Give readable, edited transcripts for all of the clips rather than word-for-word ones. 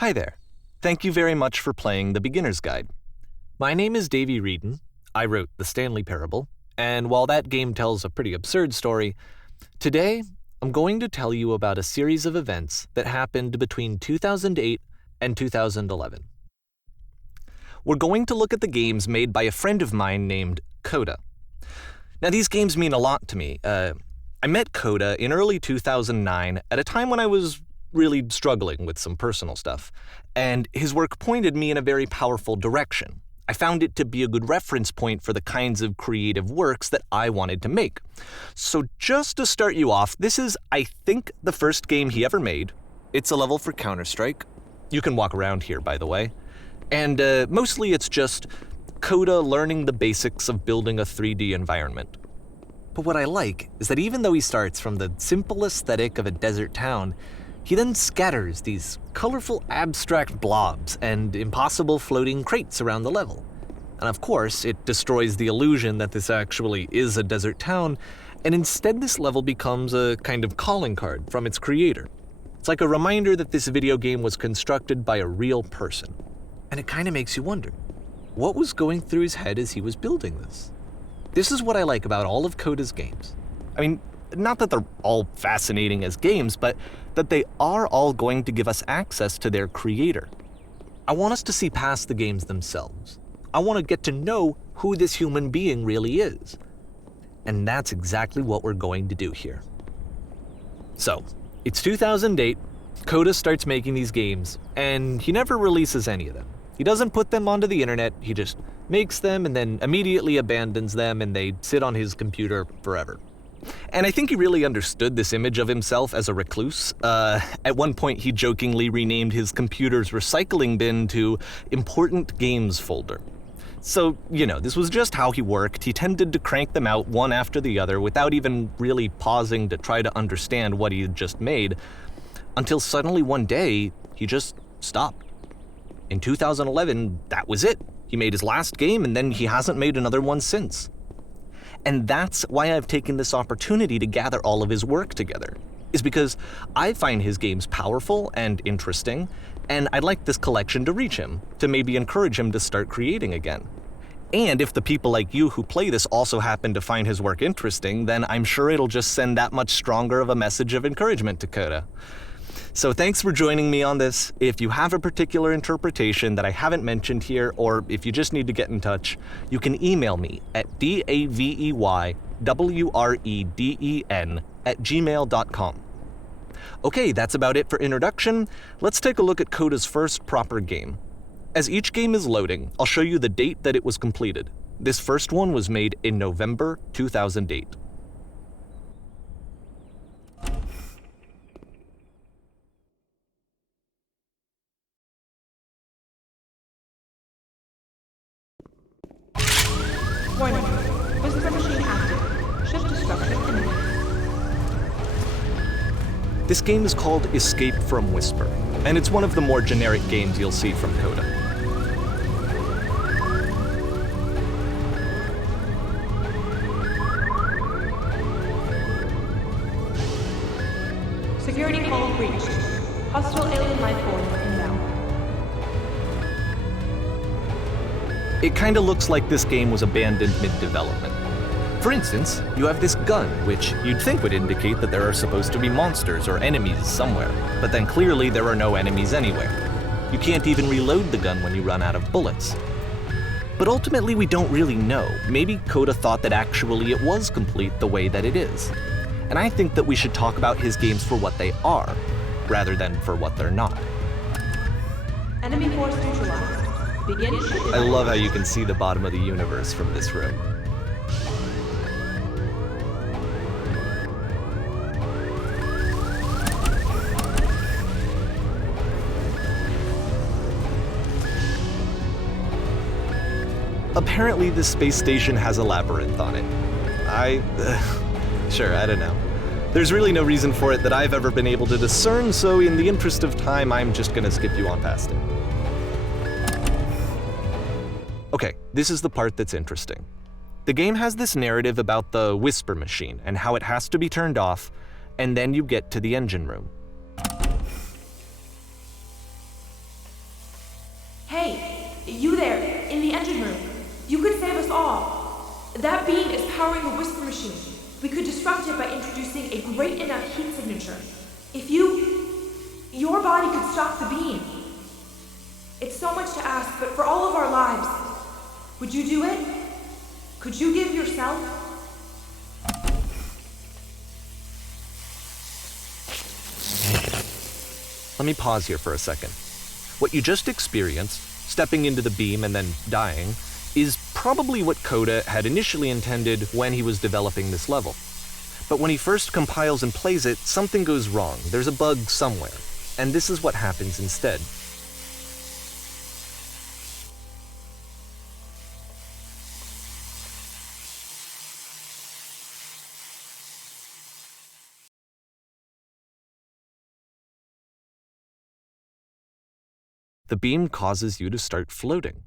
Hi there. Thank you very much for playing The Beginner's Guide. My name is Davey Wreden. I wrote The Stanley Parable, and while that game tells a pretty absurd story, today I'm going to tell you about a series of events that happened between 2008 and 2011. We're going to look at the games made by a friend of mine named Coda. Now, these games mean a lot to me. I met Coda in early 2009 at a time when I was really struggling with some personal stuff, and his work pointed me in a very powerful direction. I found it to be a good reference point for the kinds of creative works that I wanted to make. So just to start you off, this is, I think, the first game he ever made. It's a level for Counter-Strike. You can walk around here, by the way. And mostly it's just Coda learning the basics of building a 3D environment. But what I like is that even though he starts from the simple aesthetic of a desert town, he then scatters these colorful abstract blobs and impossible floating crates around the level. And of course, it destroys the illusion that this actually is a desert town, and instead this level becomes a kind of calling card from its creator. It's like a reminder that this video game was constructed by a real person. And it kind of makes you wonder, what was going through his head as he was building this? This is what I like about all of Coda's games. I mean, not that they're all fascinating as games, but that they are all going to give us access to their creator. I want us to see past the games themselves. I want to get to know who this human being really is. And that's exactly what we're going to do here. So, it's 2008, Coda starts making these games, and he never releases any of them. He doesn't put them onto the internet, he just makes them and then immediately abandons them, and they sit on his computer forever. And I think he really understood this image of himself as a recluse. At one point, he jokingly renamed his computer's recycling bin to Important Games Folder. So, this was just how he worked. He tended to crank them out one after the other without even really pausing to try to understand what he had just made, until suddenly one day, he just stopped. In 2011, that was it. He made his last game, and then he hasn't made another one since. And that's why I've taken this opportunity to gather all of his work together, is because I find his games powerful and interesting, and I'd like this collection to reach him, to maybe encourage him to start creating again. And if the people like you who play this also happen to find his work interesting, then I'm sure it'll just send that much stronger of a message of encouragement to Coda. So thanks for joining me on this. If you have a particular interpretation that I haven't mentioned here, or if you just need to get in touch, you can email me at daveywreden@gmail.com. Okay, that's about it for introduction. Let's take a look at Coda's first proper game. As each game is loading, I'll show you the date that it was completed. This first one was made in November 2008. Warning. Whisper machine active. Shift destruction imminent. This game is called Escape from Whisper, and it's one of the more generic games you'll see from Coda. Security hull breached. Hostile alien life form inbound. It kinda looks like this game was abandoned mid-development. For instance, you have this gun, which you'd think would indicate that there are supposed to be monsters or enemies somewhere, but then clearly there are no enemies anywhere. You can't even reload the gun when you run out of bullets. But ultimately we don't really know. Maybe Coda thought that actually it was complete the way that it is. And I think that we should talk about his games for what they are, rather than for what they're not. Enemy force neutralized. Begin shooting. I love how you can see the bottom of the universe from this room. Apparently this space station has a labyrinth on it. Sure, I don't know. There's really no reason for it that I've ever been able to discern, so in the interest of time, I'm just gonna skip you on past it. Okay, this is the part that's interesting. The game has this narrative about the Whisper machine and how it has to be turned off, and then you get to the engine room. That beam is powering the whisper machine. We could disrupt it by introducing a great enough heat signature. If your body could stop the beam. It's so much to ask, but for all of our lives, would you do it? Could you give yourself? Let me pause here for a second. What you just experienced, stepping into the beam and then dying, is probably what Coda had initially intended when he was developing this level. But when he first compiles and plays it, something goes wrong. There's a bug somewhere. And this is what happens instead. The beam causes you to start floating.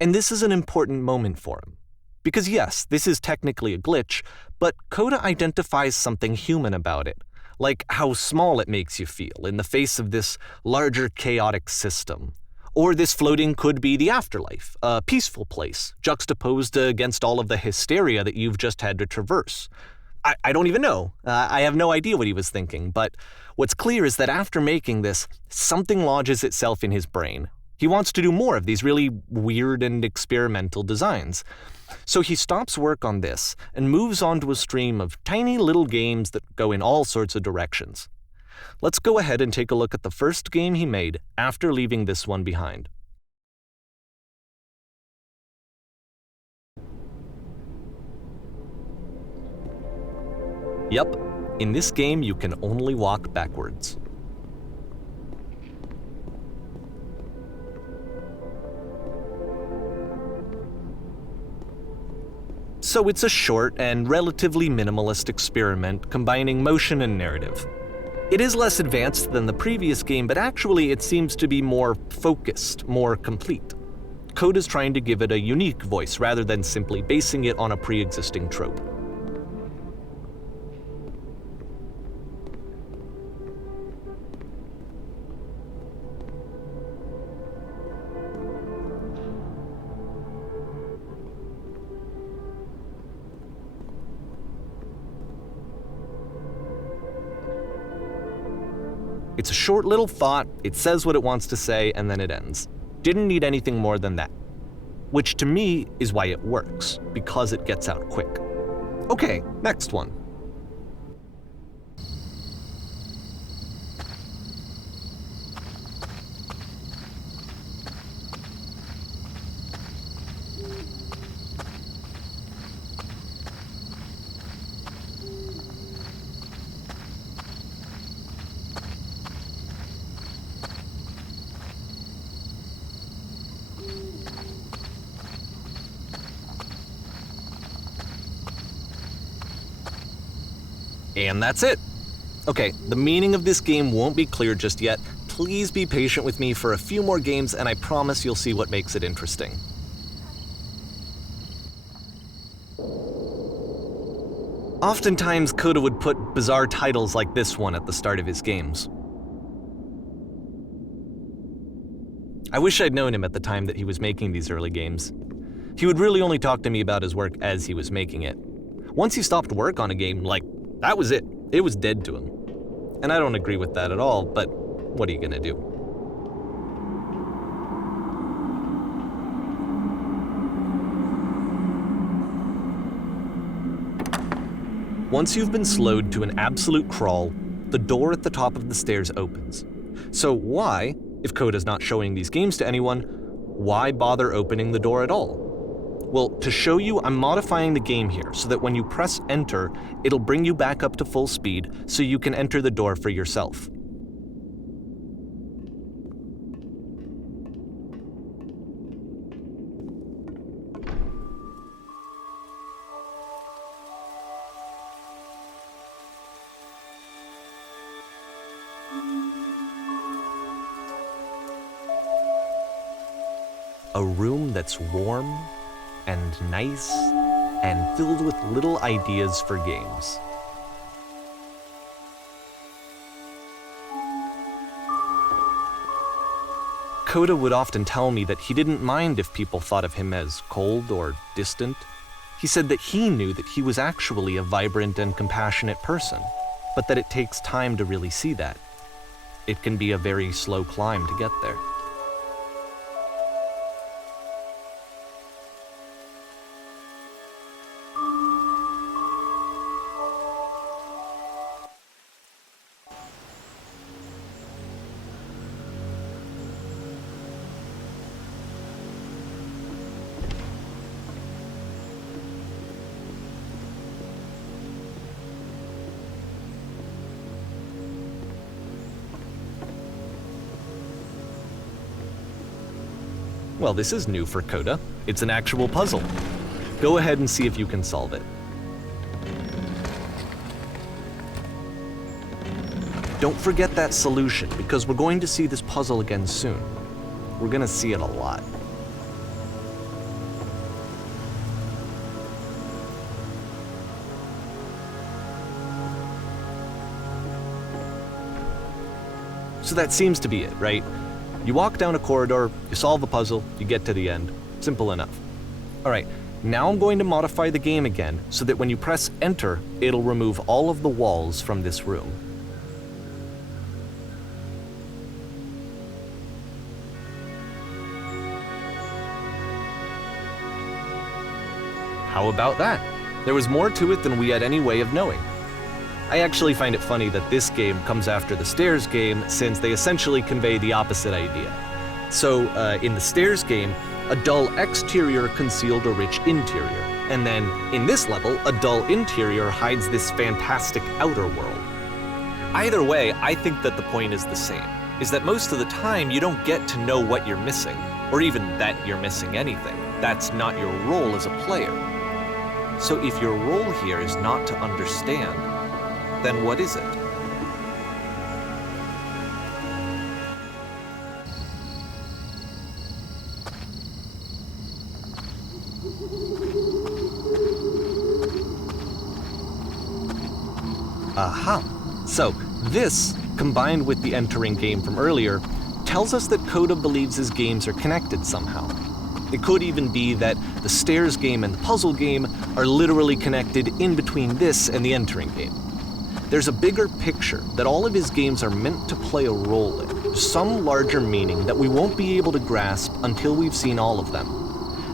And this is an important moment for him. Because yes, this is technically a glitch, but Coda identifies something human about it, like how small it makes you feel in the face of this larger chaotic system. Or this floating could be the afterlife, a peaceful place, juxtaposed against all of the hysteria that you've just had to traverse. I don't even know. I have no idea what he was thinking, but what's clear is that after making this, something lodges itself in his brain. He wants to do more of these really weird and experimental designs. So he stops work on this and moves on to a stream of tiny little games that go in all sorts of directions. Let's go ahead and take a look at the first game he made after leaving this one behind. Yep, in this game you can only walk backwards. So it's a short and relatively minimalist experiment combining motion and narrative. It is less advanced than the previous game, but actually it seems to be more focused, more complete. Coda's trying to give it a unique voice rather than simply basing it on a pre-existing trope. It's a short little thought, it says what it wants to say, and then it ends. Didn't need anything more than that. Which to me is why it works, because it gets out quick. Okay, next one. And that's it. Okay, the meaning of this game won't be clear just yet. Please be patient with me for a few more games, and I promise you'll see what makes it interesting. Oftentimes, Coda would put bizarre titles like this one at the start of his games. I wish I'd known him at the time that he was making these early games. He would really only talk to me about his work as he was making it. Once he stopped work on a game, that was it. It was dead to him. And I don't agree with that at all, but what are you gonna do? Once you've been slowed to an absolute crawl, the door at the top of the stairs opens. So why, if Coda's not showing these games to anyone, why bother opening the door at all? Well, to show you, I'm modifying the game here so that when you press enter, it'll bring you back up to full speed so you can enter the door for yourself. A room that's warm and nice and filled with little ideas for games. Coda would often tell me that he didn't mind if people thought of him as cold or distant. He said that he knew that he was actually a vibrant and compassionate person, but that it takes time to really see that. It can be a very slow climb to get there. Well, this is new for Coda. It's an actual puzzle. Go ahead and see if you can solve it. Don't forget that solution, because we're going to see this puzzle again soon. We're going to see it a lot. So that seems to be it, right? You walk down a corridor, you solve a puzzle, you get to the end. Simple enough. All right, now I'm going to modify the game again so that when you press enter, it'll remove all of the walls from this room. How about that? There was more to it than we had any way of knowing. I actually find it funny that this game comes after the Stairs game, since they essentially convey the opposite idea. So, in the Stairs game, a dull exterior concealed a rich interior, and then, in this level, a dull interior hides this fantastic outer world. Either way, I think that the point is the same, is that most of the time you don't get to know what you're missing, or even that you're missing anything. That's not your role as a player. So if your role here is not to understand, then what is it? Aha! So, this, combined with the entering game from earlier, tells us that Coda believes his games are connected somehow. It could even be that the Stairs game and the puzzle game are literally connected in between this and the entering game. There's a bigger picture that all of his games are meant to play a role in, some larger meaning that we won't be able to grasp until we've seen all of them.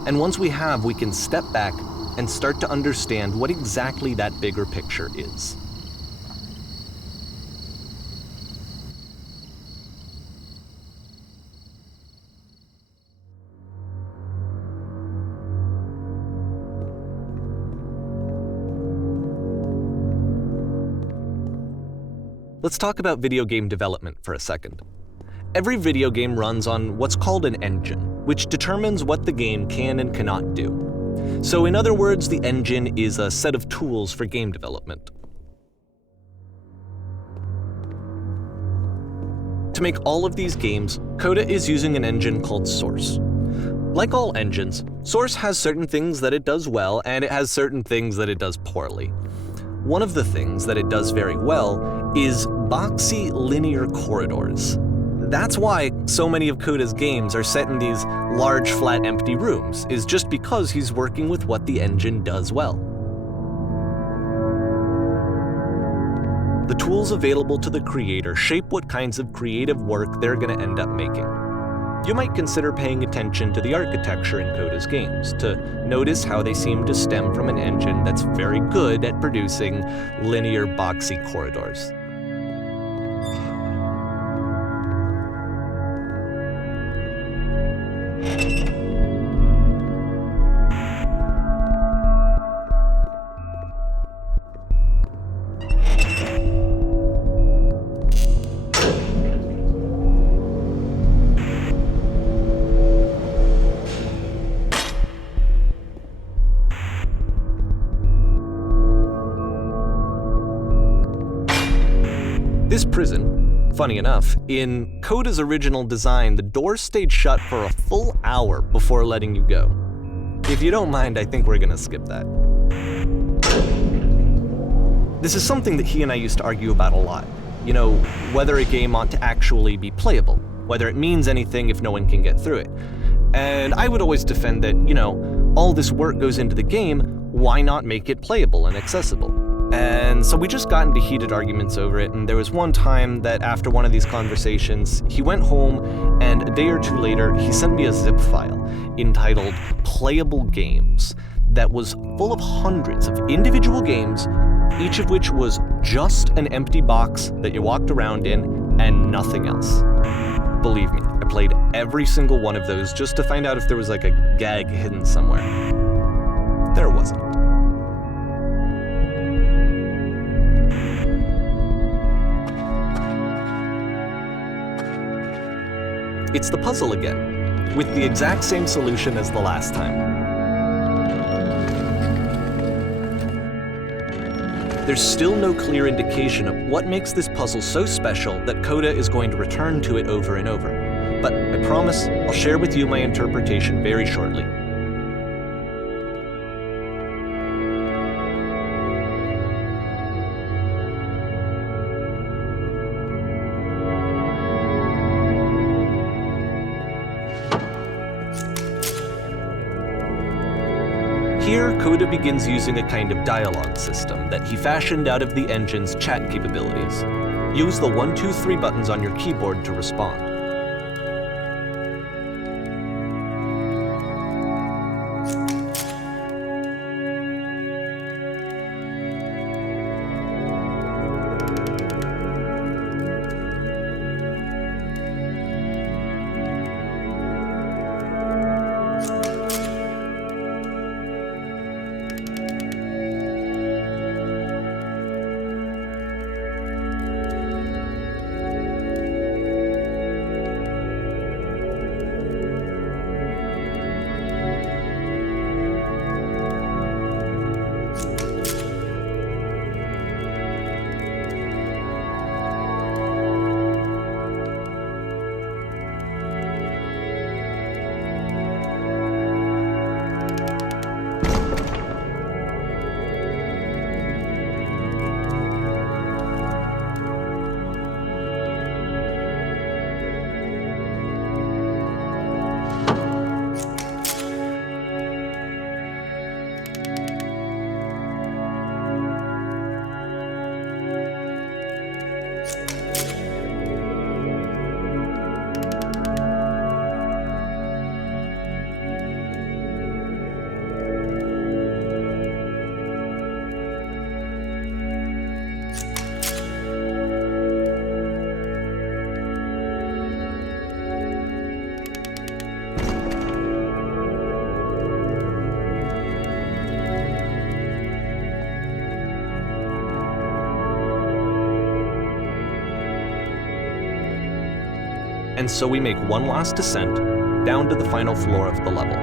And once we have, we can step back and start to understand what exactly that bigger picture is. Let's talk about video game development for a second. Every video game runs on what's called an engine, which determines what the game can and cannot do. So in other words, the engine is a set of tools for game development. To make all of these games, Coda is using an engine called Source. Like all engines, Source has certain things that it does well, and it has certain things that it does poorly. One of the things that it does very well is boxy linear corridors. That's why so many of Coda's games are set in these large, flat, empty rooms, is just because he's working with what the engine does well. The tools available to the creator shape what kinds of creative work they're going to end up making. You might consider paying attention to the architecture in Coda's games, to notice how they seem to stem from an engine that's very good at producing linear, boxy corridors. This prison, funny enough, in Coda's original design, the doors stayed shut for a full hour before letting you go. If you don't mind, I think we're gonna skip that. This is something that he and I used to argue about a lot. You know, whether a game ought to actually be playable, whether it means anything if no one can get through it. And I would always defend that, you know, all this work goes into the game, why not make it playable and accessible? And so we just got into heated arguments over it, and there was one time that after one of these conversations, he went home, and a day or two later, he sent me a zip file entitled Playable Games that was full of hundreds of individual games, each of which was just an empty box that you walked around in and nothing else. Believe me, I played every single one of those just to find out if there was like a gag hidden somewhere. There wasn't. It's the puzzle again, with the exact same solution as the last time. There's still no clear indication of what makes this puzzle so special that Coda is going to return to it over and over. But I promise I'll share with you my interpretation very shortly. Here, Coda begins using a kind of dialogue system that he fashioned out of the engine's chat capabilities. Use the 1, 2, 3 buttons on your keyboard to respond. And so we make one last descent down to the final floor of the level.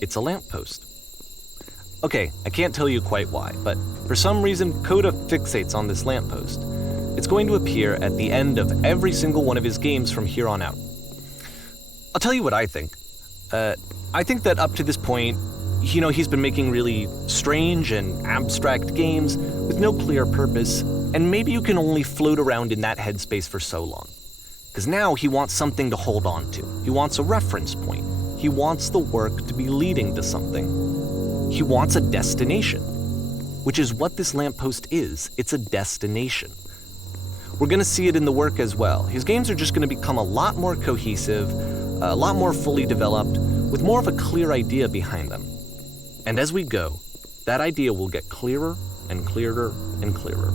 It's a lamppost. Okay, I can't tell you quite why, but for some reason Coda fixates on this lamppost. It's going to appear at the end of every single one of his games from here on out. I'll tell you what I think. I think that up to this point, he's been making really strange and abstract games with no clear purpose, and maybe you can only float around in that headspace for so long. Because now he wants something to hold on to. He wants a reference point. He wants the work to be leading to something. He wants a destination, which is what this lamppost is. It's a destination. We're going to see it in the work as well. His games are just going to become a lot more cohesive, a lot more fully developed, with more of a clear idea behind them. And as we go, that idea will get clearer and clearer and clearer.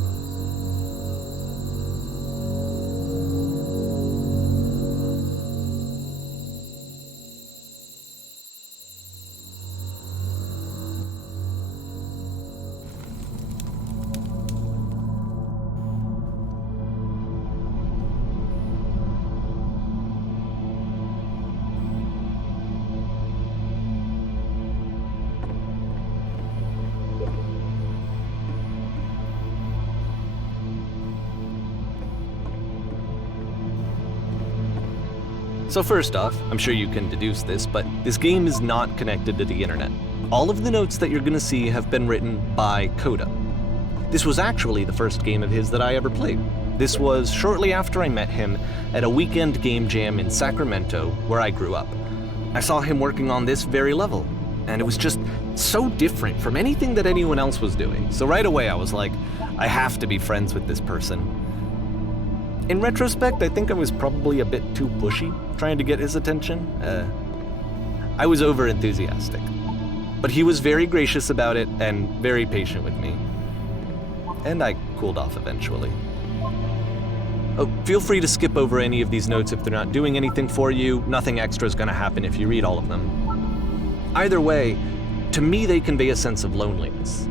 So first off, I'm sure you can deduce this, but this game is not connected to the internet. All of the notes that you're gonna see have been written by Coda. This was actually the first game of his that I ever played. This was shortly after I met him at a weekend game jam in Sacramento, where I grew up. I saw him working on this very level, and it was just so different from anything that anyone else was doing. So right away I was like, I have to be friends with this person. In retrospect, I think I was probably a bit too pushy, trying to get his attention. I was over-enthusiastic. But he was very gracious about it and very patient with me. And I cooled off eventually. Oh, feel free to skip over any of these notes if they're not doing anything for you. Nothing extra is going to happen if you read all of them. Either way, to me they convey a sense of loneliness.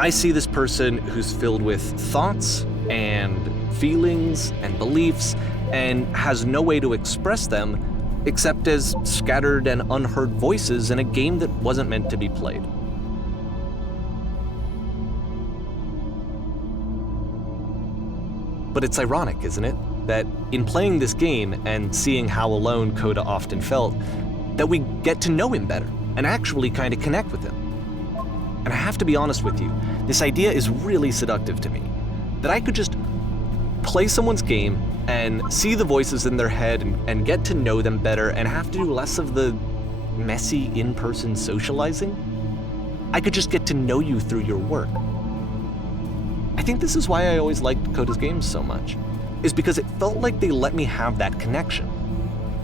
I see this person who's filled with thoughts and feelings and beliefs and has no way to express them except as scattered and unheard voices in a game that wasn't meant to be played. But it's ironic, isn't it, that in playing this game and seeing how alone Coda often felt, that we get to know him better and actually kind of connect with him. And I have to be honest with you, this idea is really seductive to me, that I could just play someone's game and see the voices in their head and get to know them better and have to do less of the messy in-person socializing. I could just get to know you through your work. I think this is why I always liked Coda's games so much, is because it felt like they let me have that connection.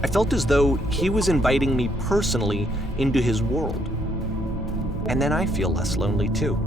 I felt as though he was inviting me personally into his world. And then I feel less lonely too.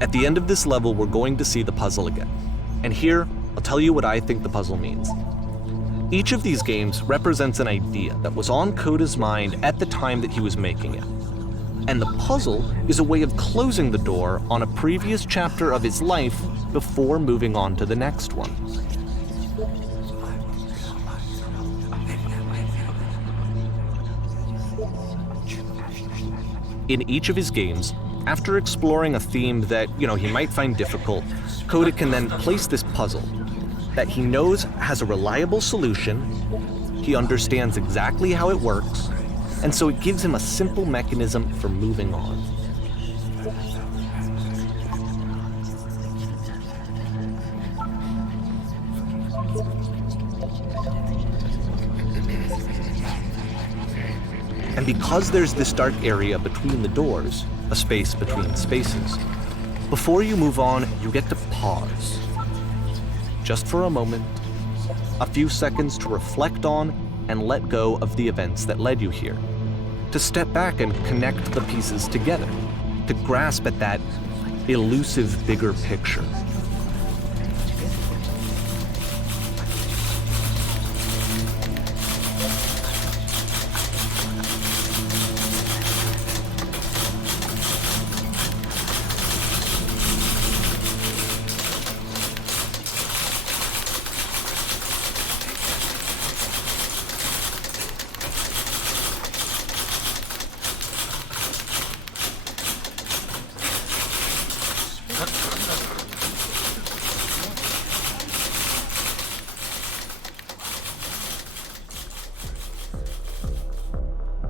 At the end of this level, we're going to see the puzzle again. And here, I'll tell you what I think the puzzle means. Each of these games represents an idea that was on Coda's mind at the time that he was making it. And the puzzle is a way of closing the door on a previous chapter of his life before moving on to the next one. In each of his games, after exploring a theme that, he might find difficult, Coda can then place this puzzle that he knows has a reliable solution, he understands exactly how it works, and so it gives him a simple mechanism for moving on. And because there's this dark area between the doors, a space between spaces, before you move on, you get to pause. Just for a moment, a few seconds to reflect on and let go of the events that led you here. To step back and connect the pieces together. To grasp at that elusive bigger picture.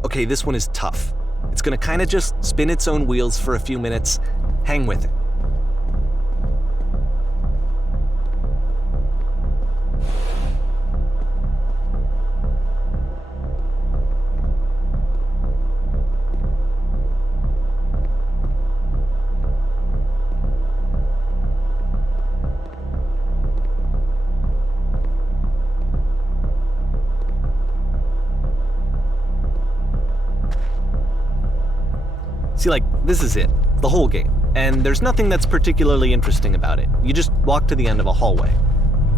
Okay, this one is tough. It's gonna kinda just spin its own wheels for a few minutes. Hang with it. See, this is it, the whole game, and there's nothing that's particularly interesting about it. You just walk to the end of a hallway.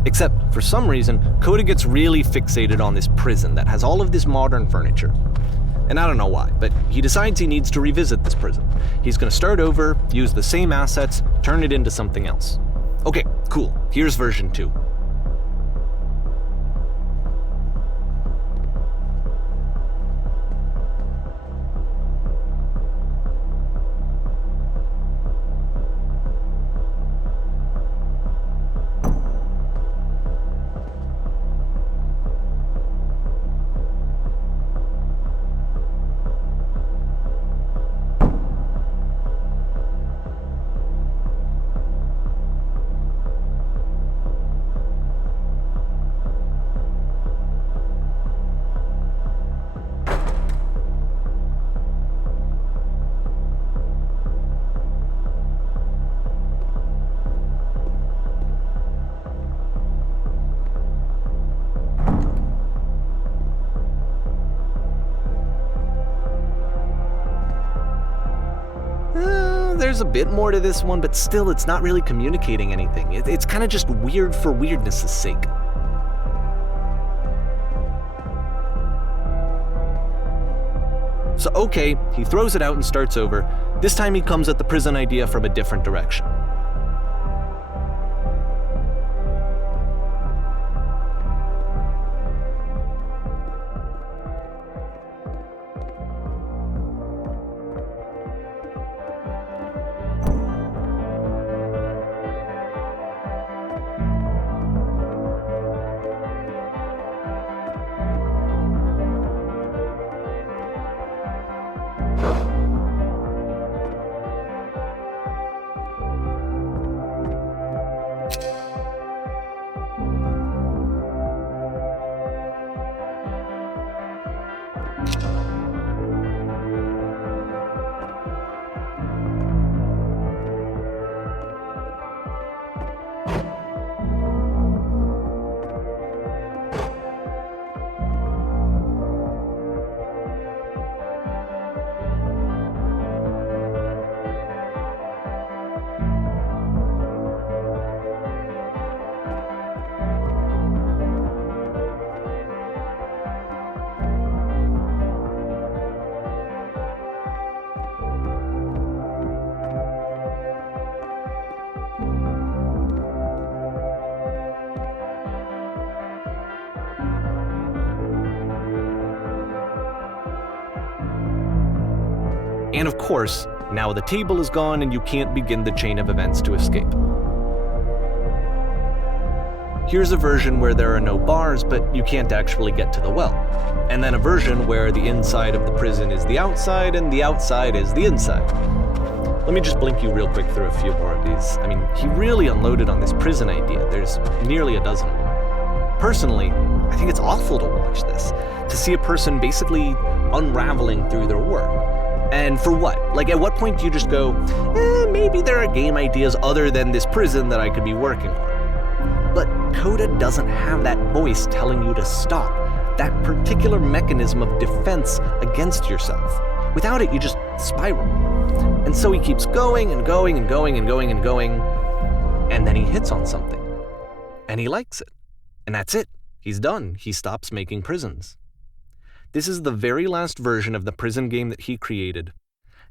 Except, for some reason, Coda gets really fixated on this prison that has all of this modern furniture. And I don't know why, but he decides he needs to revisit this prison. He's gonna start over, use the same assets, turn it into something else. Okay, cool, here's version 2. There's a bit more to this one, but still it's not really communicating anything. It's kind of just weird for weirdness' sake. So okay, he throws it out and starts over. This time he comes at the prison idea from a different direction. And of course, now the table is gone and you can't begin the chain of events to escape. Here's a version where there are no bars, but you can't actually get to the well. And then a version where the inside of the prison is the outside and the outside is the inside. Let me just blink you real quick through a few more of these. I mean, he really unloaded on this prison idea. There's nearly a dozen of them. Personally, I think it's awful to watch this, to see a person basically unraveling through their work. And for what? Like, at what point do you just go, maybe there are game ideas other than this prison that I could be working on? But Coda doesn't have that voice telling you to stop, that particular mechanism of defense against yourself. Without it, you just spiral. And so he keeps going and going and going and going and going, and then he hits on something. And he likes it. And that's it. He's done. He stops making prisons. This is the very last version of the prison game that he created.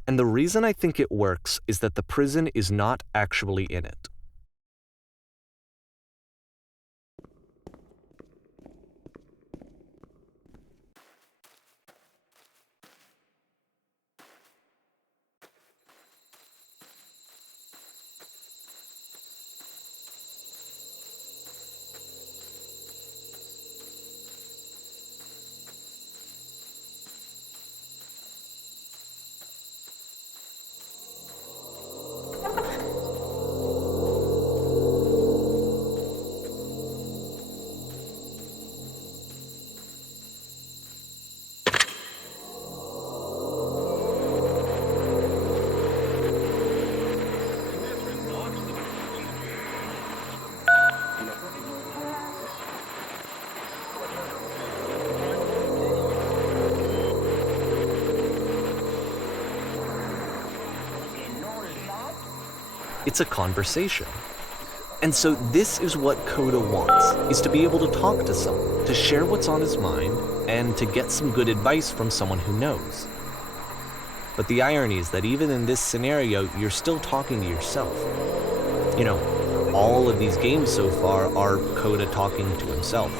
And the reason I think it works is that the prison is not actually in it. It's a conversation. And so this is what Coda wants, is to be able to talk to someone, to share what's on his mind, and to get some good advice from someone who knows. But the irony is that even in this scenario, you're still talking to yourself. You know, all of these games so far are Coda talking to himself.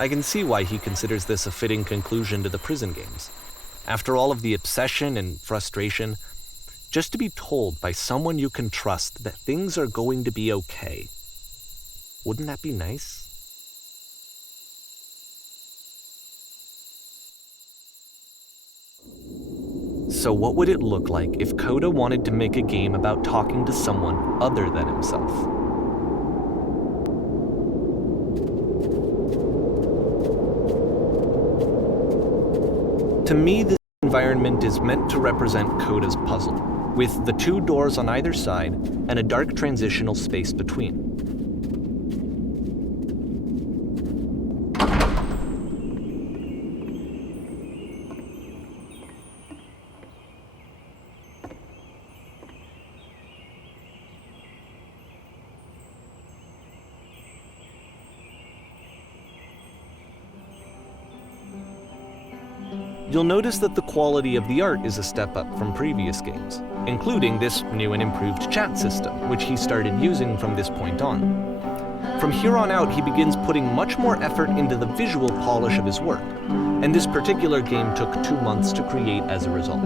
I can see why he considers this a fitting conclusion to the prison games. After all of the obsession and frustration, just to be told by someone you can trust that things are going to be okay. Wouldn't that be nice? So what would it look like if Coda wanted to make a game about talking to someone other than himself? To me, this environment is meant to represent Coda's puzzle, with the two doors on either side and a dark transitional space between. you'll notice that the quality of the art is a step up from previous games, including this new and improved chat system, which he started using from this point on. From here on out, he begins putting much more effort into the visual polish of his work, and this particular game took 2 months to create as a result.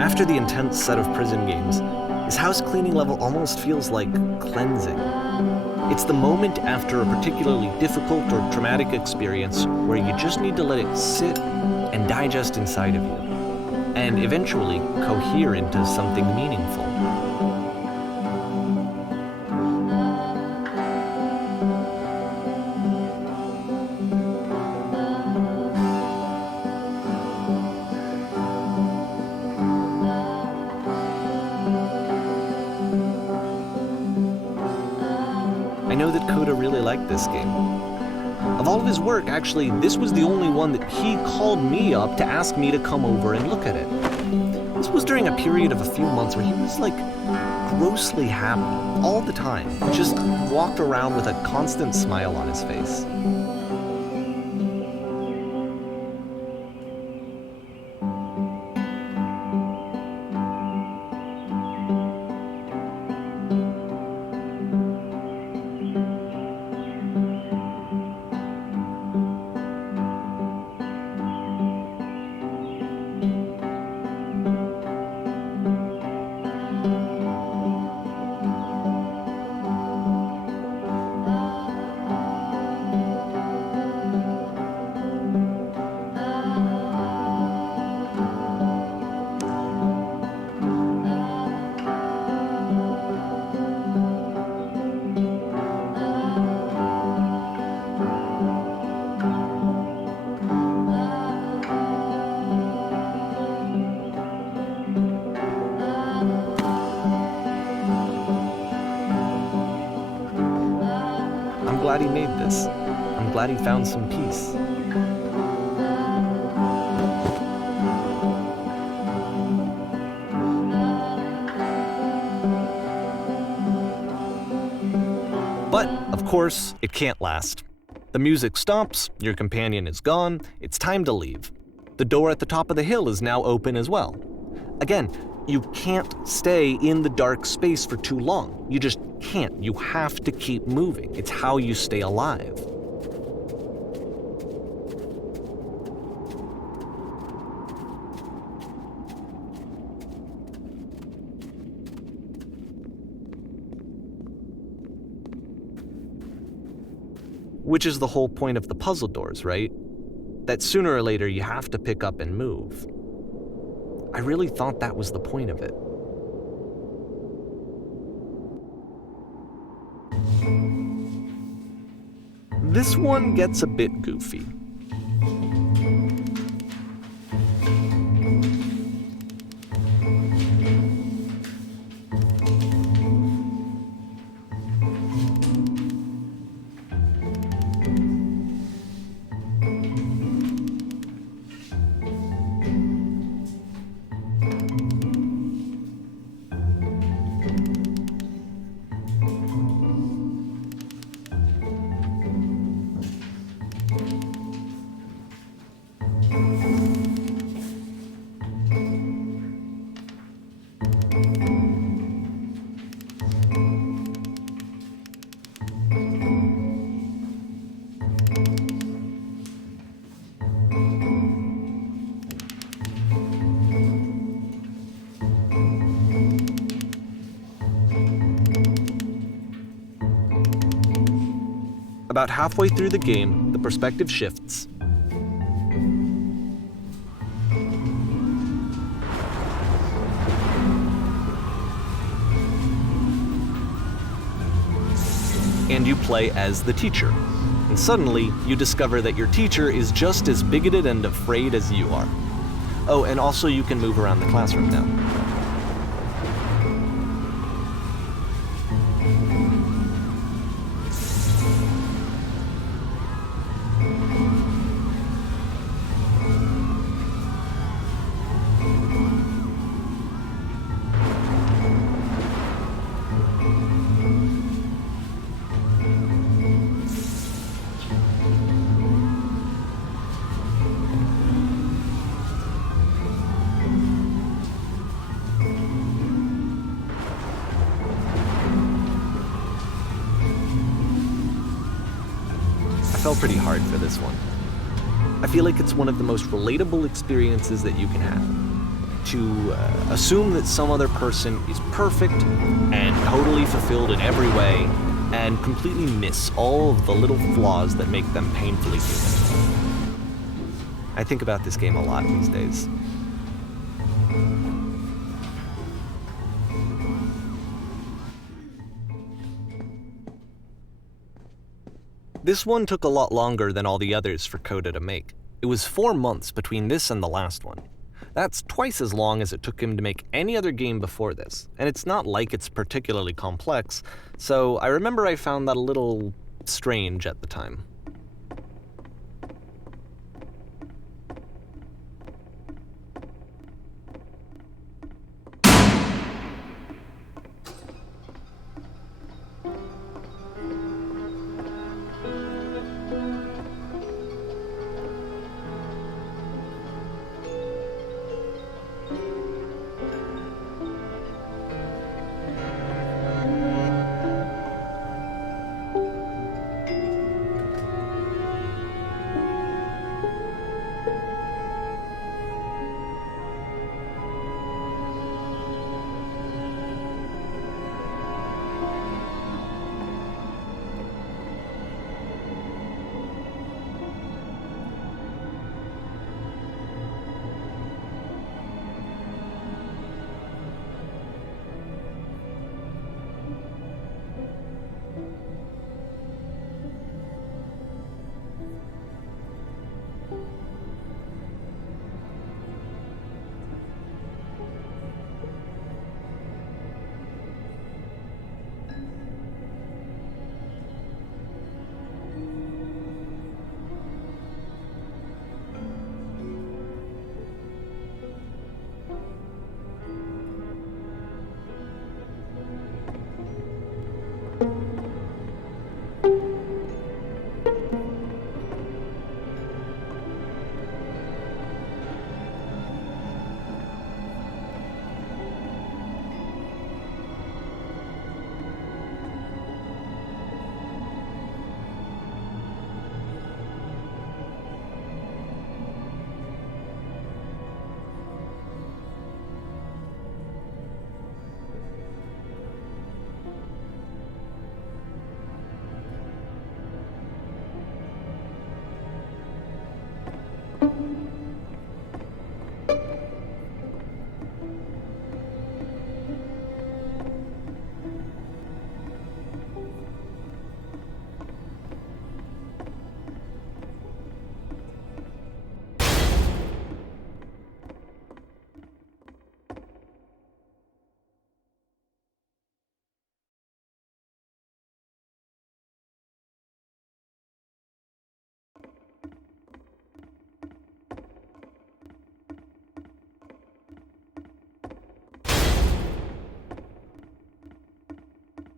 After the intense set of prison games, this house cleaning level almost feels like cleansing. It's the moment after a particularly difficult or traumatic experience where you just need to let it sit and digest inside of you, and eventually cohere into something meaningful. I know that Coda really liked this game. Of all of his work, actually, this was the only one that he called me up to ask me to come over and look at it. This was during a period of a few months where he was like grossly happy all the time. Just walked around with a constant smile on his face. I'm glad he made this. I'm glad he found some peace. But, of course, it can't last. The music stops, your companion is gone, it's time to leave. The door at the top of the hill is now open as well. Again, you can't stay in the dark space for too long. You just can't. You have to keep moving. It's how you stay alive. Which is the whole point of the puzzle doors, right? That sooner or later you have to pick up and move. I really thought that was the point of it. This one gets a bit goofy. About halfway through the game, the perspective shifts. And you play as the teacher. And suddenly, you discover that your teacher is just as bigoted and afraid as you are. Oh, and also you can move around the classroom now. I fell pretty hard for this one. I feel like it's one of the most relatable experiences that you can have. To assume that some other person is perfect and totally fulfilled in every way, and completely miss all of the little flaws that make them painfully human. I think about this game a lot these days. This one took a lot longer than all the others for Coda to make. It was 4 months between this and the last one. That's twice as long as it took him to make any other game before this, and it's not like it's particularly complex, so I remember I found that a little strange at the time.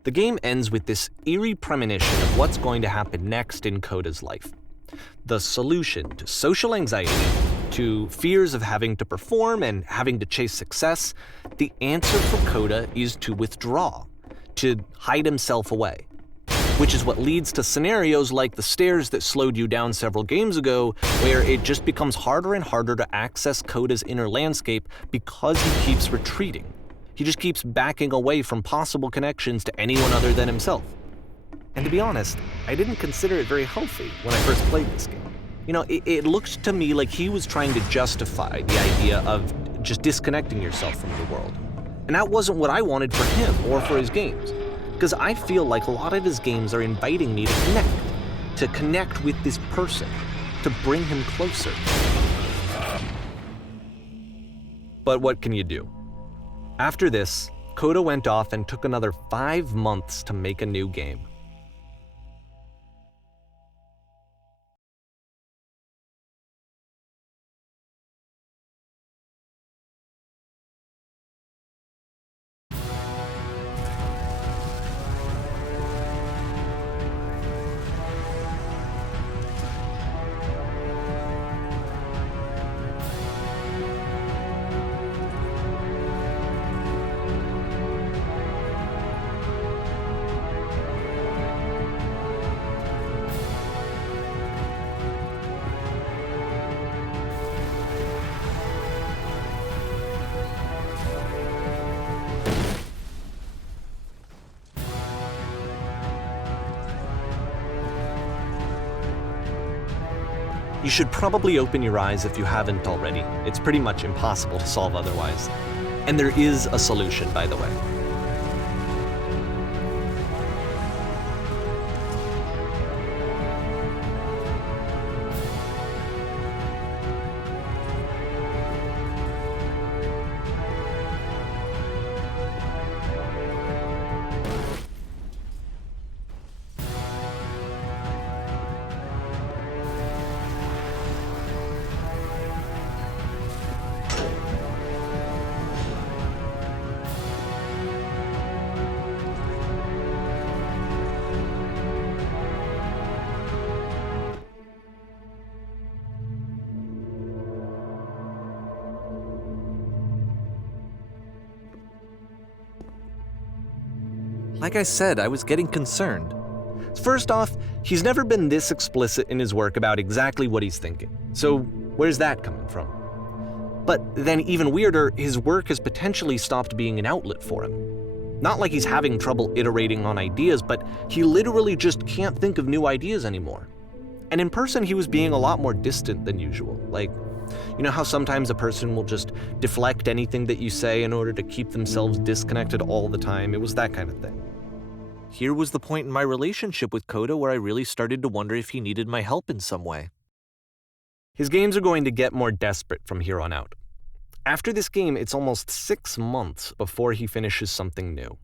The game ends with this eerie premonition of what's going to happen next in Coda's life. The solution to social anxiety, to fears of having to perform and having to chase success, the answer for Coda is to withdraw, to hide himself away. Which is what leads to scenarios like the stairs that slowed you down several games ago, where it just becomes harder and harder to access Coda's inner landscape because he keeps retreating. He just keeps backing away from possible connections to anyone other than himself. And to be honest, I didn't consider it very healthy when I first played this game. It looked to me like he was trying to justify the idea of just disconnecting yourself from the world. And that wasn't what I wanted for him or for his games. Because I feel like a lot of his games are inviting me to connect with this person, to bring him closer. But what can you do? After this, Coda went off and took another 5 months to make a new game. You should probably open your eyes if you haven't already. It's pretty much impossible to solve otherwise. And there is a solution, by the way. Like I said, I was getting concerned. First off, he's never been this explicit in his work about exactly what he's thinking. So where's that coming from? But then even weirder, his work has potentially stopped being an outlet for him. Not like he's having trouble iterating on ideas, but he literally just can't think of new ideas anymore. And in person, he was being a lot more distant than usual. Like, you know how sometimes a person will just deflect anything that you say in order to keep themselves disconnected all the time? It was that kind of thing. Here was the point in my relationship with Coda where I really started to wonder if he needed my help in some way. His games are going to get more desperate from here on out. After this game, it's almost 6 months before he finishes something new.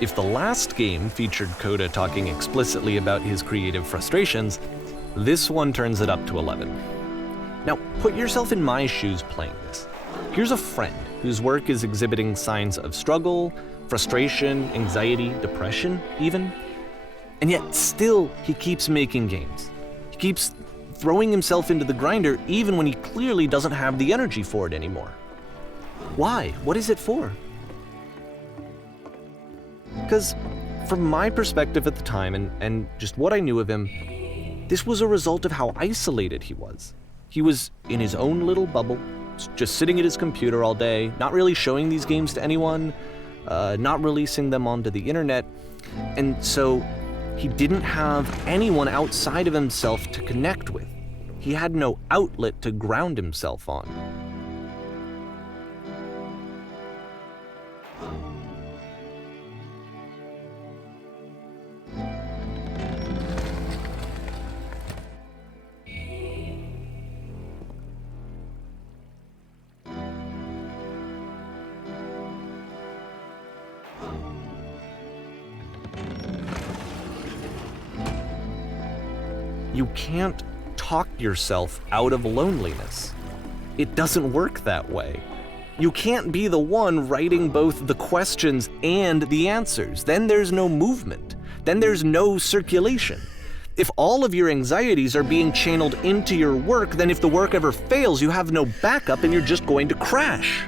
If the last game featured Coda talking explicitly about his creative frustrations, this one turns it up to 11. Now, put yourself in my shoes playing this. Here's a friend whose work is exhibiting signs of struggle, frustration, anxiety, depression, even. And yet still he keeps making games. He keeps throwing himself into the grinder even when he clearly doesn't have the energy for it anymore. Why? What is it for? Because from my perspective at the time and just what I knew of him, this was a result of how isolated he was. He was in his own little bubble, just sitting at his computer all day, not really showing these games to anyone, not releasing them onto the internet, and so he didn't have anyone outside of himself to connect with. He had no outlet to ground himself on. You can't talk yourself out of loneliness. It doesn't work that way. You can't be the one writing both the questions and the answers. Then there's no movement. Then there's no circulation. If all of your anxieties are being channeled into your work, then if the work ever fails, you have no backup and you're just going to crash.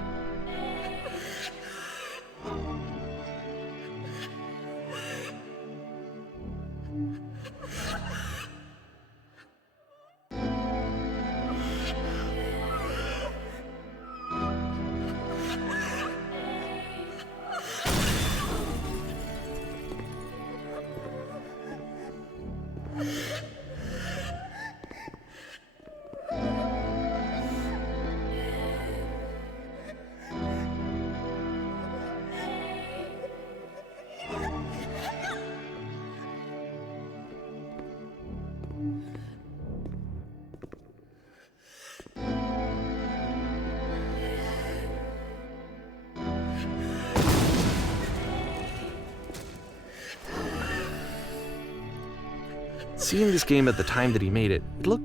Seeing this game at the time that he made it, it looked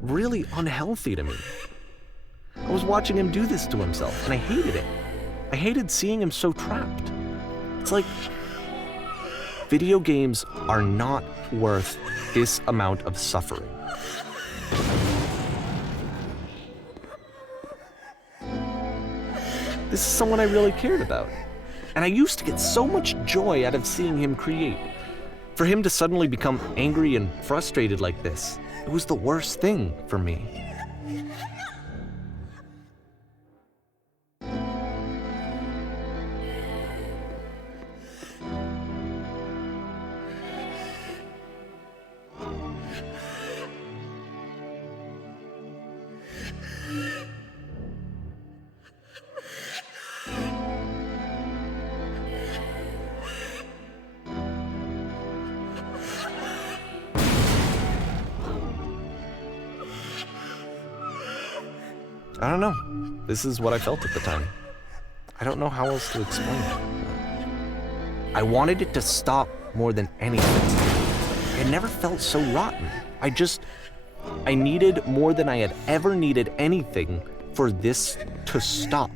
really unhealthy to me. I was watching him do this to himself, and I hated it. I hated seeing him so trapped. It's like, video games are not worth this amount of suffering. This is someone I really cared about, and I used to get so much joy out of seeing him create. For him to suddenly become angry and frustrated like this, it was the worst thing for me. I don't know. This is what I felt at the time. I don't know how else to explain it. I wanted it to stop more than anything. It never felt so rotten. I needed more than I had ever needed anything for this to stop.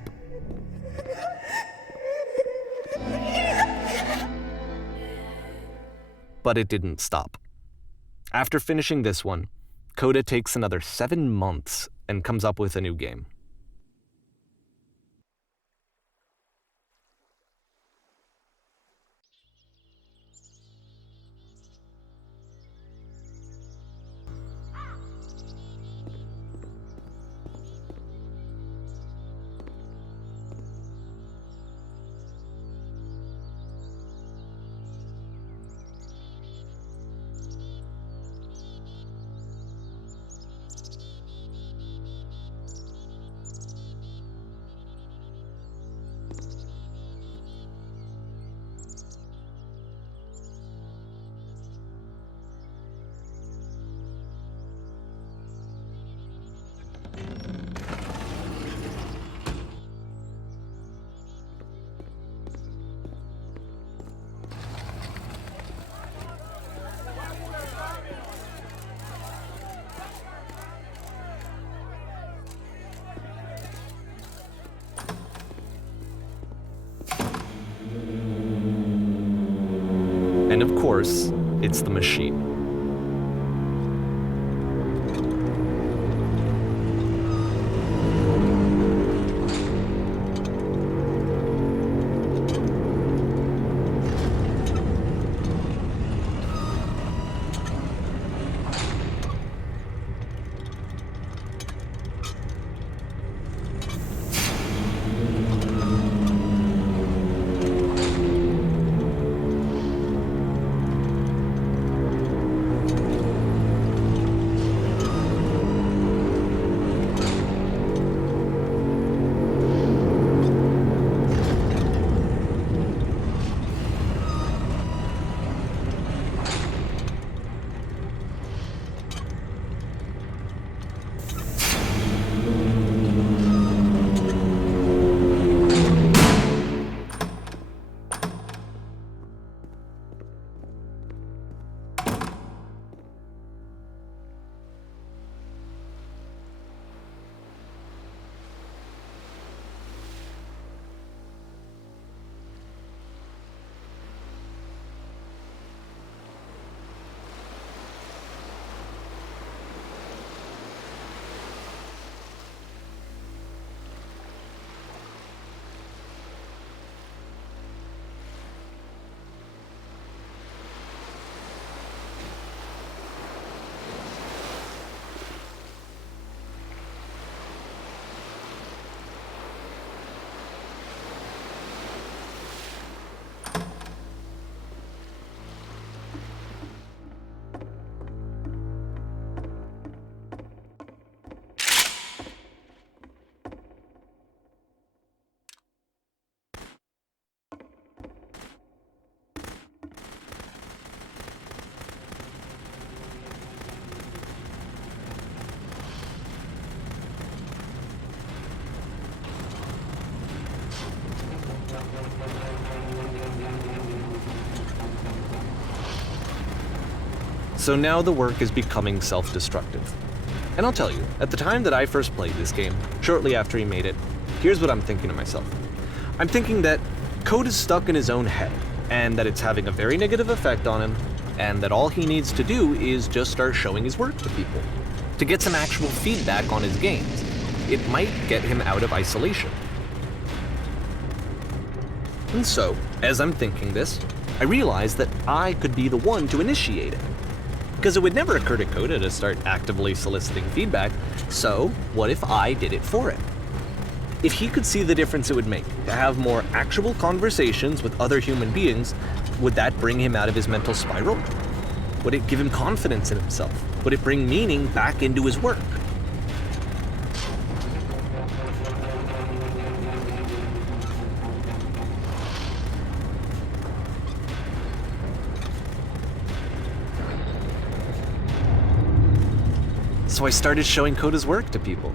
But it didn't stop. After finishing this one, Coda takes another 7 months and comes up with a new game. And of course, it's the machine. So now the work is becoming self-destructive. And I'll tell you, at the time that I first played this game, shortly after he made it, here's what I'm thinking to myself. I'm thinking that Code is stuck in his own head, and that it's having a very negative effect on him, and that all he needs to do is just start showing his work to people, to get some actual feedback on his games. It might get him out of isolation. And so, as I'm thinking this, I realize that I could be the one to initiate it. Because it would never occur to Coda to start actively soliciting feedback, so what if I did it for him? If he could see the difference it would make to have more actual conversations with other human beings, would that bring him out of his mental spiral? Would it give him confidence in himself? Would it bring meaning back into his work? So I started showing Coda's work to people.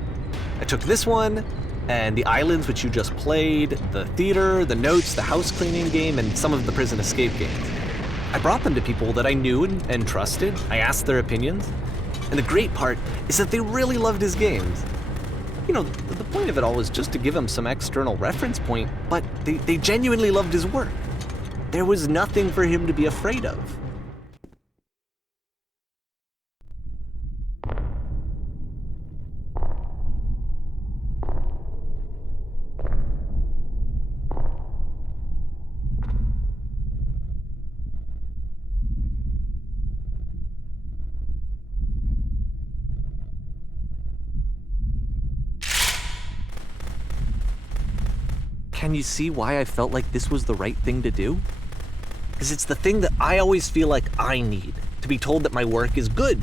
I took this one, and the islands which you just played, the theater, the notes, the house cleaning game, and some of the prison escape games. I brought them to people that I knew and trusted. I asked their opinions. And the great part is that they really loved his games. You know, the point of it all was just to give him some external reference point, but they genuinely loved his work. There was nothing for him to be afraid of. Can you see why I felt like this was the right thing to do? Because it's the thing that I always feel like I need, to be told that my work is good,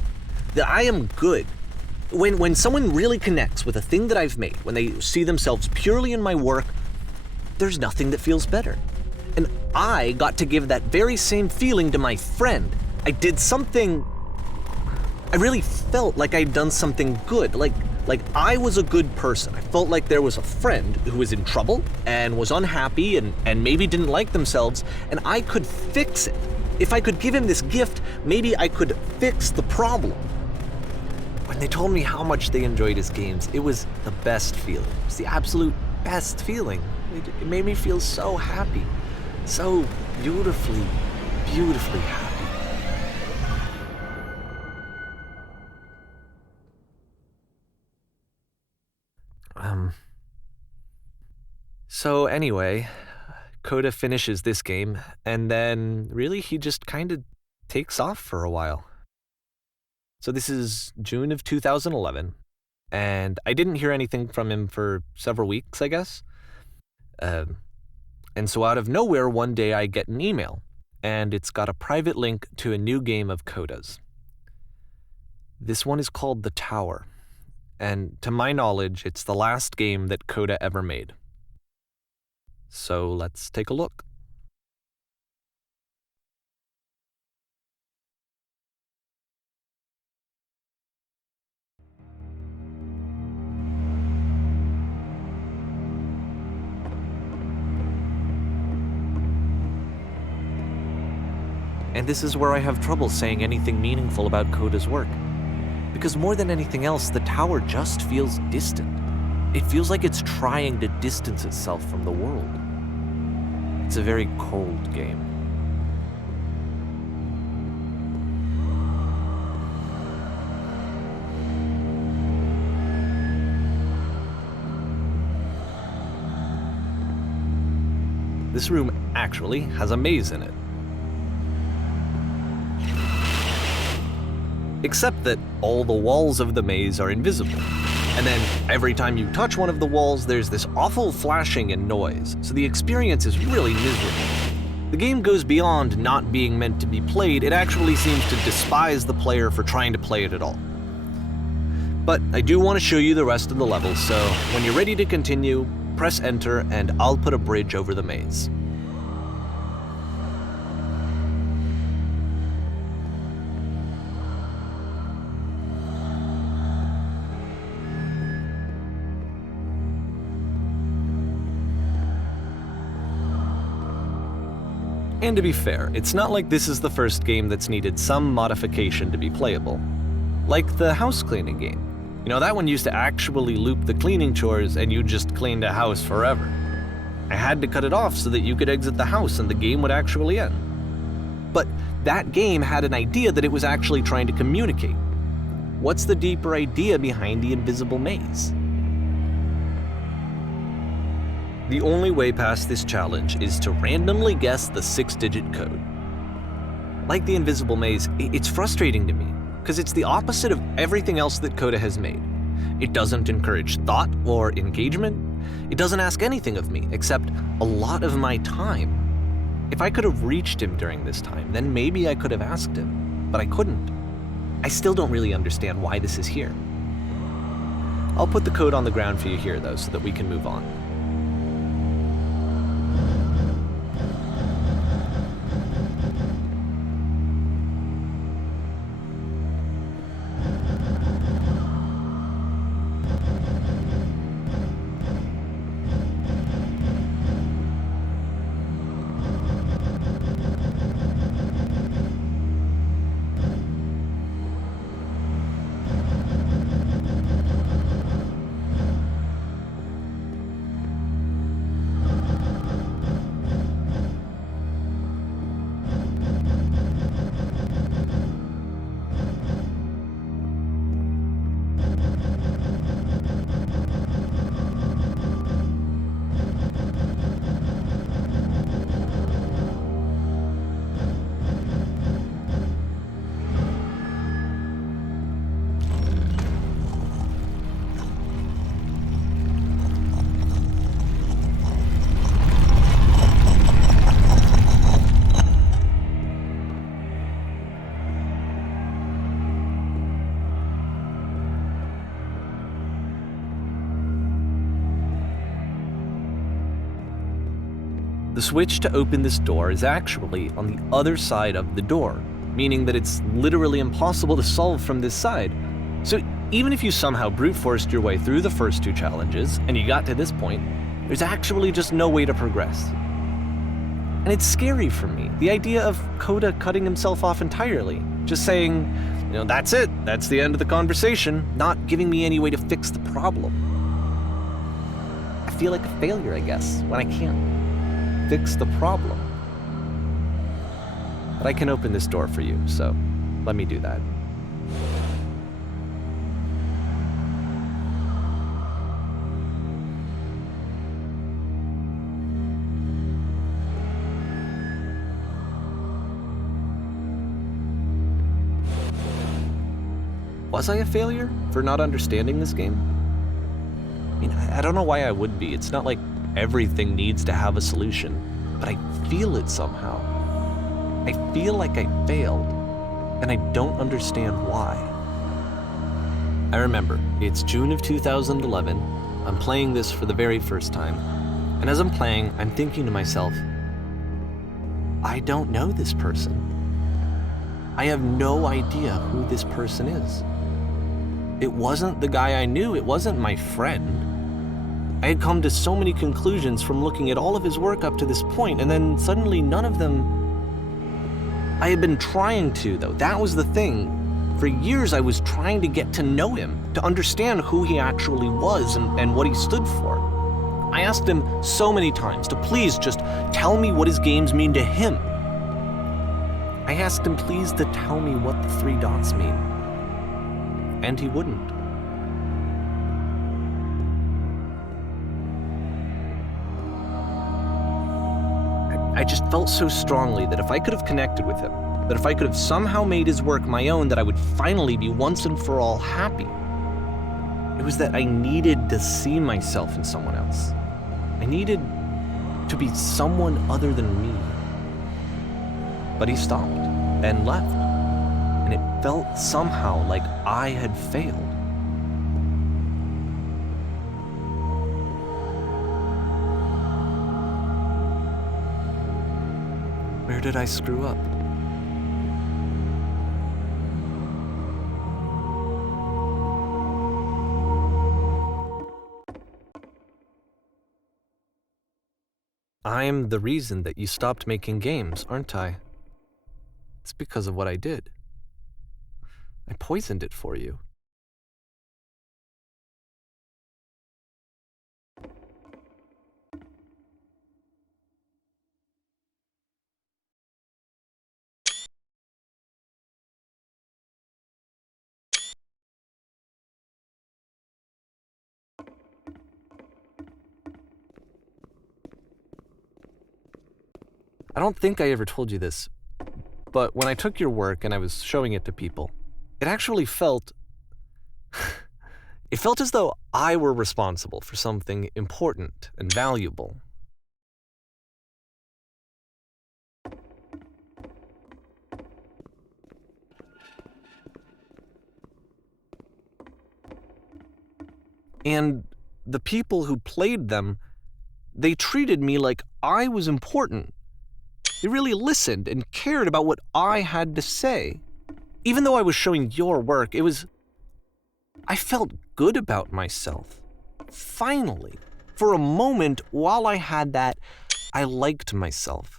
that I am good. When someone really connects with a thing that I've made, when they see themselves purely in my work, there's nothing that feels better. And I got to give that very same feeling to my friend. I did something, I really felt like I'd done something good, like I was a good person. I felt like there was a friend who was in trouble and was unhappy and maybe didn't like themselves, and I could fix it. If I could give him this gift, maybe I could fix the problem. When they told me how much they enjoyed his games, it was the best feeling. It was the absolute best feeling. It made me feel so happy, so beautifully, beautifully happy. So anyway, Coda finishes this game, and then really he just kind of takes off for a while. So this is June of 2011, and I didn't hear anything from him for several weeks, I guess. And so out of nowhere, one day I get an email, and it's got a private link to a new game of Coda's. This one is called The Tower, and to my knowledge, it's the last game that Coda ever made. So let's take a look. And this is where I have trouble saying anything meaningful about Coda's work. Because more than anything else, the tower just feels distant. It feels like it's trying to distance itself from the world. It's a very cold game. This room actually has a maze in it. Except that all the walls of the maze are invisible. And then every time you touch one of the walls, there's this awful flashing and noise, so the experience is really miserable. The game goes beyond not being meant to be played, it actually seems to despise the player for trying to play it at all. But I do want to show you the rest of the level, so when you're ready to continue, press enter and I'll put a bridge over the maze. And to be fair, it's not like this is the first game that's needed some modification to be playable. Like the house cleaning game. You know, that one used to actually loop the cleaning chores and you just cleaned a house forever. I had to cut it off so that you could exit the house and the game would actually end. But that game had an idea that it was actually trying to communicate. What's the deeper idea behind the invisible maze? The only way past this challenge is to randomly guess the 6-digit code. Like the invisible maze, it's frustrating to me, because it's the opposite of everything else that Coda has made. It doesn't encourage thought or engagement. It doesn't ask anything of me, except a lot of my time. If I could have reached him during this time, then maybe I could have asked him, but I couldn't. I still don't really understand why this is here. I'll put the code on the ground for you here, though, so that we can move on. The switch to open this door is actually on the other side of the door, meaning that it's literally impossible to solve from this side. So even if you somehow brute forced your way through the first 2 challenges and you got to this point, there's actually just no way to progress. And it's scary for me, the idea of Coda cutting himself off entirely, just saying, you know, that's it, that's the end of the conversation, not giving me any way to fix the problem. I feel like a failure, I guess, when I can't fix the problem. But I can open this door for you, so let me do that. Was I a failure for not understanding this game? I mean, I don't know why I would be. It's not like everything needs to have a solution, but I feel it somehow. I feel like I failed, and I don't understand why. I remember, it's June of 2011. I'm playing this for the very first time, and as I'm playing, I'm thinking to myself, I don't know this person. I have no idea who this person is. It wasn't the guy I knew, it wasn't my friend. I had come to so many conclusions from looking at all of his work up to this point, and then suddenly none of them... I had been trying to, though. That was the thing. For years I was trying to get to know him, to understand who he actually was and what he stood for. I asked him so many times to please just tell me what his games mean to him. I asked him please to tell me what the 3 dots mean. And he wouldn't. I just felt so strongly that if I could have connected with him, that if I could have somehow made his work my own, that I would finally be once and for all happy. It was that I needed to see myself in someone else. I needed to be someone other than me. But he stopped and left, and it felt somehow like I had failed. Where did I screw up? I'm the reason that you stopped making games, aren't I? It's because of what I did. I poisoned it for you. I don't think I ever told you this, but when I took your work and I was showing it to people, it actually felt... it felt as though I were responsible for something important and valuable. And the people who played them, they treated me like I was important. They really listened and cared about what I had to say. Even though I was showing your work, I felt good about myself. Finally. For a moment, while I had that, I liked myself.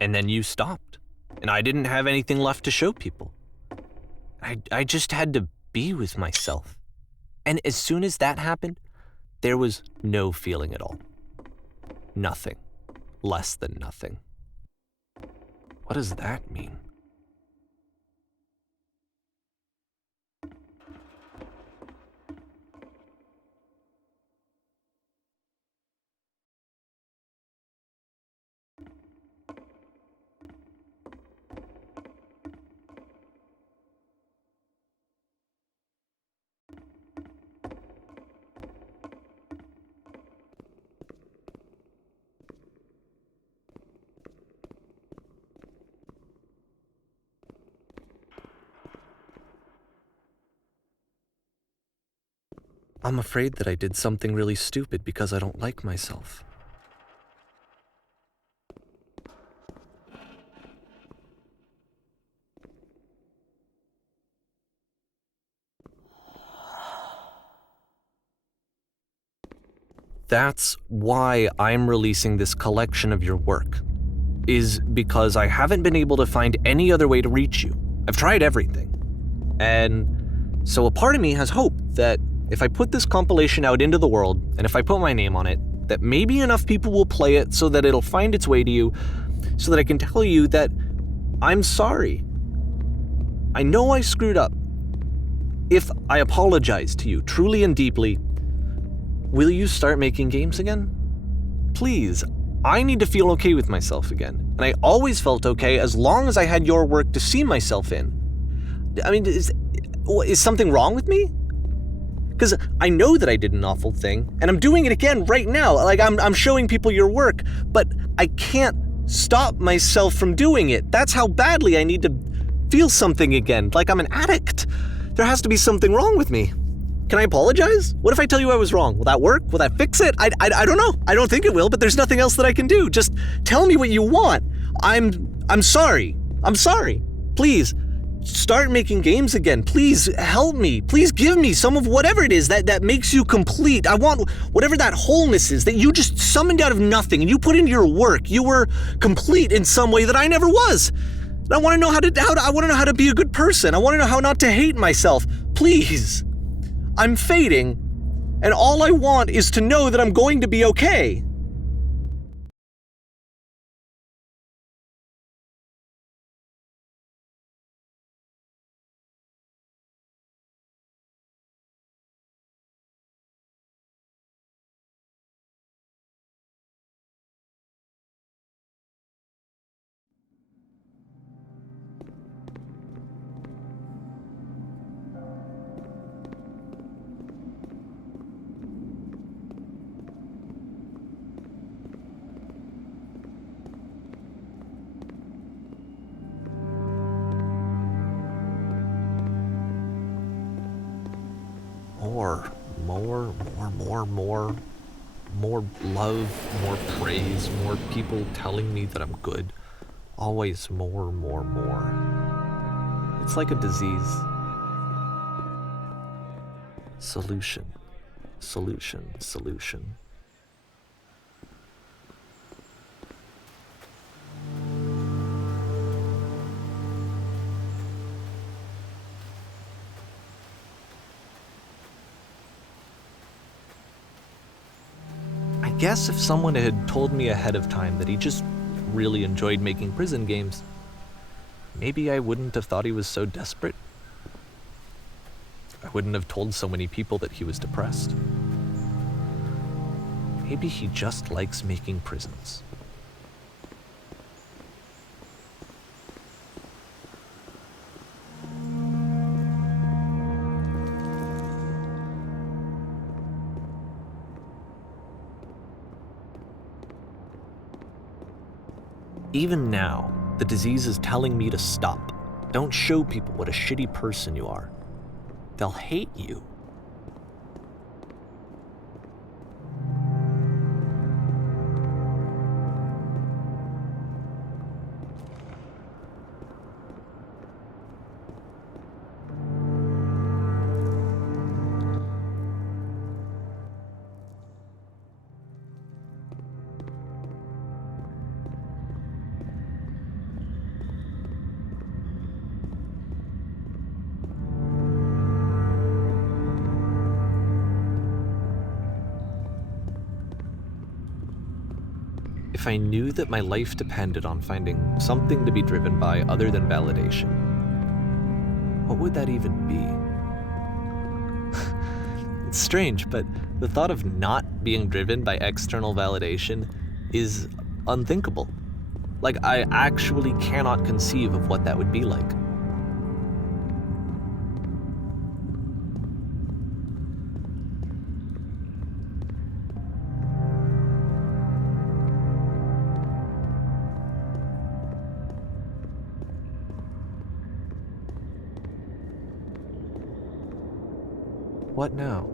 And then you stopped, and I didn't have anything left to show people. I just had to be with myself. And as soon as that happened, there was no feeling at all. Nothing. Less than nothing. What does that mean? I'm afraid that I did something really stupid because I don't like myself. That's why I'm releasing this collection of your work, is because I haven't been able to find any other way to reach you. I've tried everything. And so a part of me has hope that if I put this compilation out into the world, and if I put my name on it, that maybe enough people will play it so that it'll find its way to you, so that I can tell you that I'm sorry. I know I screwed up. If I apologize to you truly and deeply, will you start making games again? Please, I need to feel okay with myself again. And I always felt okay as long as I had your work to see myself in. I mean, is something wrong with me? Because I know that I did an awful thing, and I'm doing it again right now. Like, I'm showing people your work, but I can't stop myself from doing it. That's how badly I need to feel something again, like I'm an addict. There has to be something wrong with me. Can I apologize? What if I tell you I was wrong? Will that work? Will that fix it? I don't know. I don't think it will, but there's nothing else that I can do. Just tell me what you want. I'm sorry. I'm sorry. Please, start making games again. Please help me. Please give me some of whatever it is that makes you complete. I want whatever that wholeness is that you just summoned out of nothing and you put into your work. You were complete in some way that I never was. And I want to know I want to know how to be a good person. I want to know how not to hate myself. Please. I'm fading, and all I want is to know that I'm going to be okay. More love, more praise, more people telling me that I'm good. Always more. It's like a disease. Solution. I guess if someone had told me ahead of time that he just really enjoyed making prison games, maybe I wouldn't have thought he was so desperate. I wouldn't have told so many people that he was depressed. Maybe he just likes making prisons. Even now, the disease is telling me to stop. Don't show people what a shitty person you are. They'll hate you. If I knew that my life depended on finding something to be driven by other than validation, what would that even be? It's strange, but the thought of not being driven by external validation is unthinkable. Like, I actually cannot conceive of what that would be like. What now?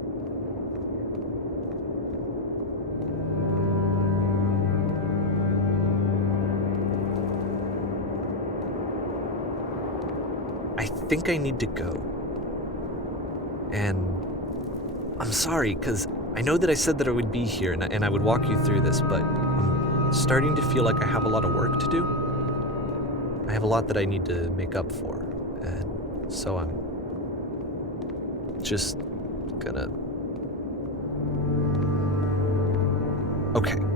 I think I need to go. And I'm sorry, because I know that I said that I would be here and I would walk you through this, but I'm starting to feel like I have a lot of work to do. I have a lot that I need to make up for, and so I'm just gonna... Okay.